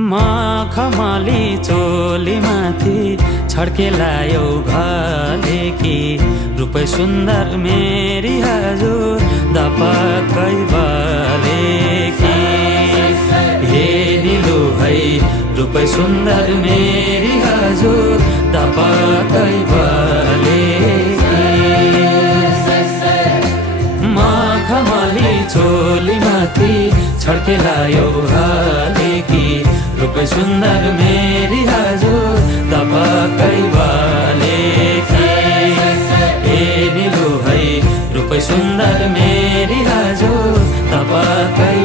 मखमली चोली माथि छड्केलायो घले कि रूपै सुन्दर मेरी हजुर दपक्कै बले कि हे निलु है रूपै सुन्दर मेरी हजुर दपक्कै बले मखमली चोली माथि छड्केलायो घले कि रूपै सुन्दर मेरी हजुर दपक्कै बले कि हे निलु है रूपै सुन्दर मेरी हजुर दपक्कै